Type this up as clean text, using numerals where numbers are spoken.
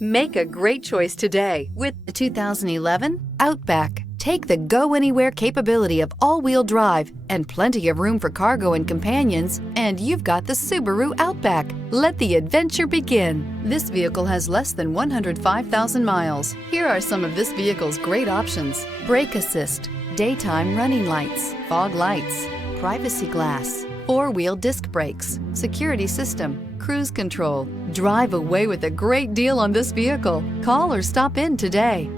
Make a great choice today with the 2011 Outback. Take the go-anywhere capability of all-wheel drive and plenty of room for cargo and companions, and you've got the Subaru Outback. Let the adventure begin. This vehicle has less than 105,000 miles. Here are some of this vehicle's great options: brake assist, daytime running lights, fog lights, privacy glass, four-wheel disc brakes, security system, cruise control. Drive away with a great deal on this vehicle. Call or stop in today.